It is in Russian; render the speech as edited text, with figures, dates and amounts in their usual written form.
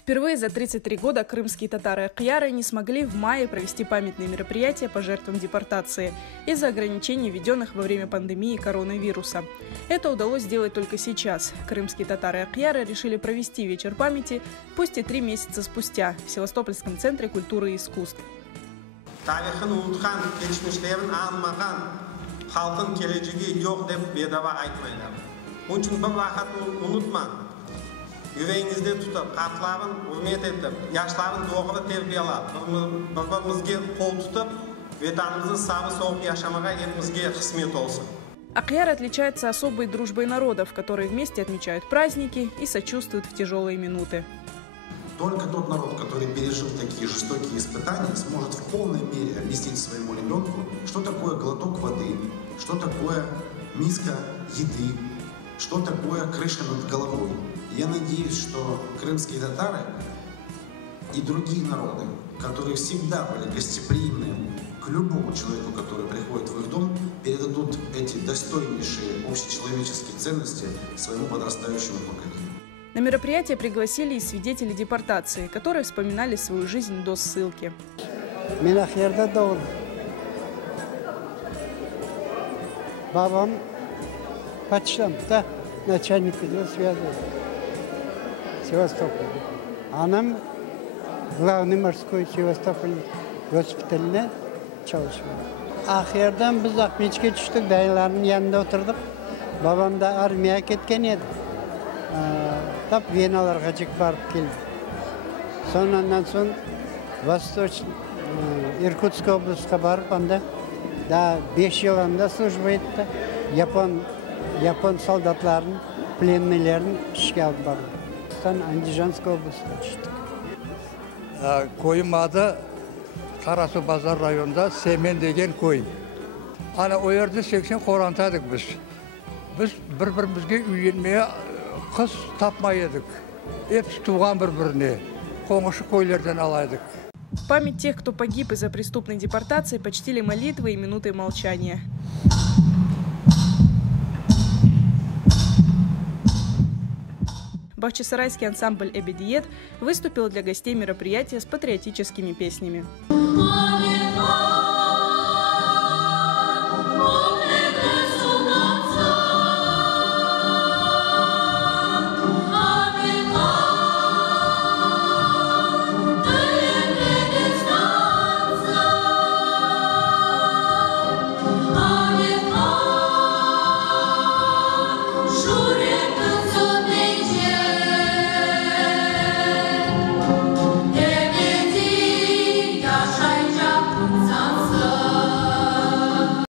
Впервые за 33 года крымские татары-акъяры не смогли в мае провести памятные мероприятия по жертвам депортации из-за ограничений, введенных во время пандемии коронавируса. Это удалось сделать только сейчас. Крымские татары-акъяры решили провести вечер памяти, пусть и 3 месяца спустя, в Севастопольском центре культуры и искусств. Yüreğinizde tutup, kartların hürmet edip, yaşların doğru terbiyelap, birbirimize kol tutup, vatanımızın sağ soğuk yaşamağa hepimizge kısmet olsun. Акъяр отличается особой дружбой народов, которые вместе отмечают праздники и сочувствуют в тяжелые минуты. Только тот народ, который пережил такие жестокие испытания, сможет в полной мере объяснить своему ребенку, что такое глоток воды, что такое миска еды, что такое крыша над головой. Я надеюсь, что крымские татары и другие народы, которые всегда были гостеприимны к любому человеку, который приходит в их дом, передадут эти достойнейшие общечеловеческие ценности своему подрастающему поколению. На мероприятие пригласили и свидетелей депортации, которые вспоминали свою жизнь до ссылки. Бабам почтамта начальник связи Севастополь. Анам главный морской Севастополь госпиталіне çalışıyor. Ахирдан biz Ақмешітке түштік, дайылардың yanında oturduk. Babam da armiyaya ketken edi. Tap Venalarga çık barıp keldi. Sonradan son Irkutsk областьқа barıp anda da 5 yıl anda служба etti. Yapon soldatların, plennilerin işe alып bardı. Андижанская областьқа түштік. Koyum adı Karasu Bazar rayonunda Semen деген koy. Ana o yerde 80 korantaydık biz. Biz bir-birimizge üyenmeye kız tapmaydık. Hepsi tuğan bir-birine. Komşu koylardan alaydık. Память тех, кто погиб из-за преступной депортации, почтили молитвой и минутой молчания. Бахчисарайский ансамбль «Эбедиет» выступил для гостей мероприятия с патриотическими песнями.